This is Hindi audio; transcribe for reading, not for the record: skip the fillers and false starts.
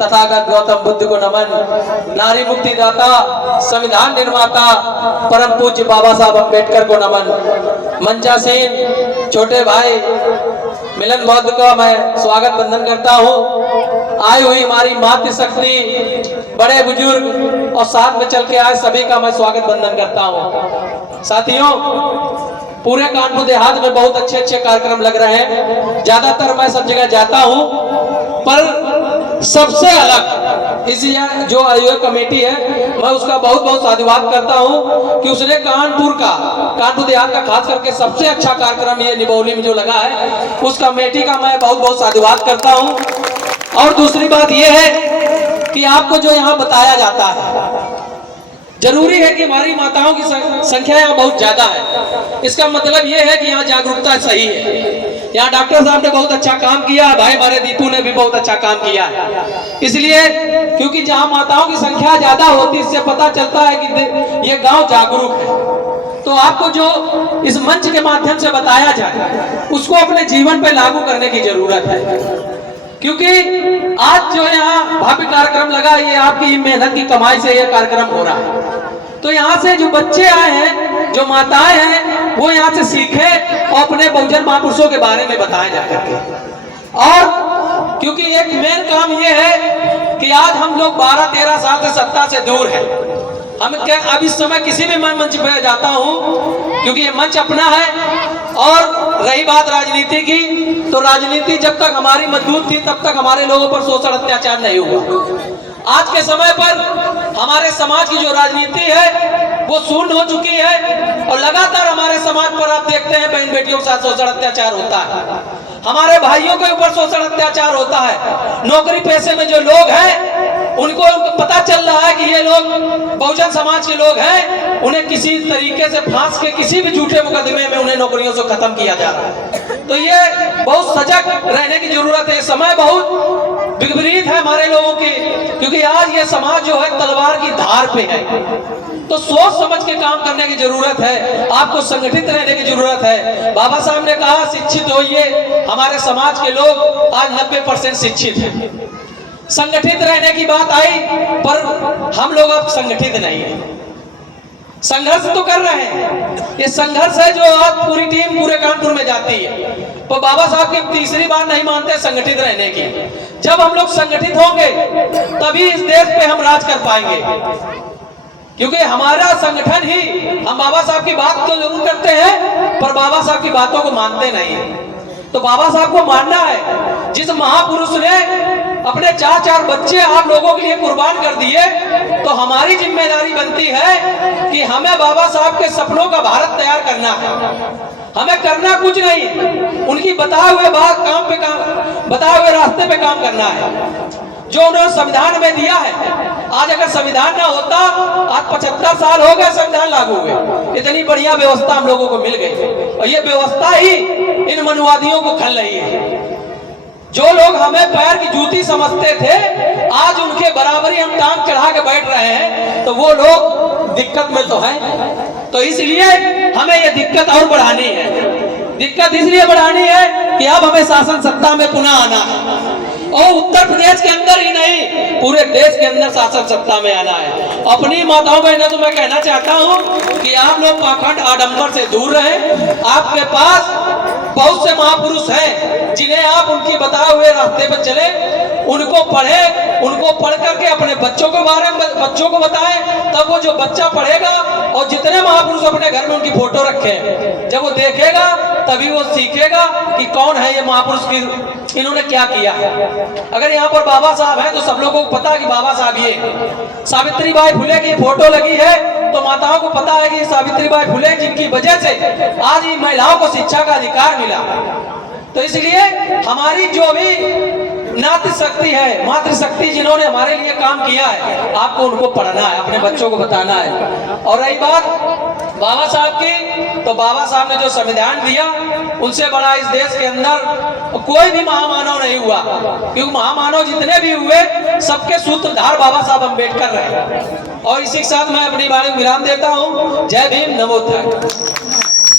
तथागत गौतम बुद्ध को नमन, नारी मुक्ति दाता, संविधान निर्माता परम पूज्य बाबा साहब अम्बेडकर को नमन। मंचासीन छोटे भाई मिलन बौद्ध का मैं स्वागत बंधन करता हूँ। आई हुई हमारी मातृशक्ति, बड़े बुजुर्ग और साथ में चल के आए सभी का मैं स्वागत बंधन करता हूँ। साथियों, पूरे कानपुर देहात में बहुत अच्छे अच्छे कार्यक्रम लग रहे हैं। ज्यादातर मैं सब जगह जाता हूँ, पर सबसे अलग इस जो आयोजक कमेटी है, मैं उसका बहुत बहुत साधुवाद करता हूँ कि उसने कानपुर देहात का खास करके सबसे अच्छा कार्यक्रम ये निबौली में जो लगा है, उस कमेटी का मैं बहुत बहुत साधुवाद करता हूँ। और दूसरी बात यह है कि आपको जो यहाँ बताया जाता है, जरूरी है कि हमारी माताओं की संख्या यहाँ बहुत ज्यादा है। इसका मतलब ये है कि यहाँ जागरूकता सही है। यहाँ डॉक्टर साहब ने बहुत अच्छा काम किया, भाई हमारे दीपू ने भी बहुत अच्छा काम किया है। इसलिए क्योंकि जहाँ माताओं की संख्या ज्यादा होती है, इससे पता चलता है कि ये गांव जागरूक है। तो आपको जो इस मंच के माध्यम से बताया जाए, उसको अपने जीवन पे लागू करने की जरूरत है। क्योंकि आज जो यहाँ भव्य कार्यक्रम लगा, ये आपकी मेहनत की कमाई से ये कार्यक्रम हो रहा है। तो यहाँ से जो बच्चे आए हैं, जो माताएं हैं, वो यहाँ से सीखे और अपने बहुजन महापुरुषों के बारे में बताए जा करके। और क्योंकि एक मेन काम ये है कि आज हम लोग 12-13 साल से सत्ता से दूर हैं। हम अब इस समय किसी भी मंच पे जाता हूँ, क्योंकि ये मंच अपना है। और रही बात राजनीति की, तो राजनीति जब तक हमारी मजबूत थी, तब तक हमारे लोगों पर शोषण अत्याचार नहीं हुआ। आज के समय पर हमारे समाज की जो राजनीति है वो शून्य हो चुकी है, और लगातार हमारे समाज पर आप देखते हैं बहन बेटियों के साथ शोषण अत्याचार होता है, हमारे भाइयों के ऊपर शोषण अत्याचार होता है। नौकरी पेशे में जो लोग हैं, उनको पता चल रहा है कि ये लोग बहुजन समाज के लोग हैं, उन्हें किसी तरीके से फांस के किसी भी झूठे मुकदमे में उन्हें नौकरियों से खत्म किया जा रहा है। तो ये बहुत सजग रहने की जरूरत है। समय बहुत विपरीत है हमारे लोगों की, क्योंकि आज ये समाज जो है तलवार की धार पे है। तो सोच समझ के काम करने की जरूरत है, आपको संगठित रहने की जरूरत है। बाबा साहब ने कहा शिक्षित होइए। हमारे समाज के लोग आज 90% शिक्षित हैं। संगठित रहने की बात आई, पर हम लोग अब संगठित नहीं है। संघर्ष तो कर रहे हैं, ये संघर्ष है जो आज पूरी टीम पूरे कानपुर में जाती है। तो बाबा साहब की तीसरी बार नहीं मानते संगठित रहने की। जब हम लोग संगठित होंगे तभी इस देश पे हम राज कर पाएंगे, क्योंकि हमारा संगठन ही, हम बाबा साहब की बात तो जरूर करते हैं, पर बाबा साहब की बातों को मानते नहीं है। तो बाबा साहब को मानना है। जिस महापुरुष ने अपने 4-4 बच्चे आप लोगों के लिए कुर्बान कर दिए, तो हमारी जिम्मेदारी बनती है कि हमें बाबा साहब के सपनों का भारत तैयार करना है। हमें करना कुछ नहीं, उनकी बताए हुए बताए हुए रास्ते पे काम करना है, जो उन्होंने संविधान में दिया है। आज अगर संविधान ना होता, आज 75 साल हो गए संविधान लागू हुए, इतनी बढ़िया व्यवस्था हम लोगों को मिल गई, और ये व्यवस्था ही इन मनुवादियों को खल रही है। जो लोग हमें पैर की जूती समझते थे, आज उनके बराबरी हम टांग चढ़ा के बैठ रहे हैं, तो वो लोग दिक्कत में तो हैं। तो इसलिए हमें ये दिक्कत और बढ़ानी है। दिक्कत इसलिए बढ़ानी है कि अब हमें शासन सत्ता में पुनः आना है, और उत्तर प्रदेश के अंदर ही नहीं, पूरे देश के अंदर शासन सत्ता में आना है। अपनी माताओं बहनों तो मैं कहना चाहता हूं कि आप लोग पाखंड आडंबर से दूर रहें। आपके पास बहुत से महापुरुष हैं, जिन्हें आप उनकी बताए हुए रास्ते पर चले, उनको पढ़े, उनको पढ़ करके अपने बच्चों के बारे में बच्चों को बताएं। तब वो जो बच्चा पढ़ेगा, और जितने महापुरुष अपने घर में उनकी फोटो रखे, जब वो देखेगा तभी वो सीखेगा कि कौन है ये महापुरुष, की इन्होंने क्या किया है। अगर यहाँ पर बाबा साहब हैं, तो सब लोगों को पता है कि बाबा साहब ये सावित्रीबाई फुले की फोटो लगी है, तो माताओं को पता है कि सावित्रीबाई फुले जिनकी वजह से आज ये महिलाओं को शिक्षा का अधिकार मिला। तो इसलिए हमारी जो भी नातृशक्ति है, मातृशक्ति, जिन्होंने हमारे लिए काम किया है, आपको उनको पढ़ना है, अपने बच्चों को बताना है। और रही बात बाबा साहब की, तो बाबा साहब ने जो संविधान दिया, उनसे बड़ा इस देश के अंदर कोई भी महामानव नहीं हुआ, क्योंकि महामानव जितने भी हुए, सबके सूत्रधार बाबा साहब अम्बेडकर रहे। और इसी के साथ मैं अपनी वाणी को विराम देता हूँ। जय भीम, नमो बुद्धाय।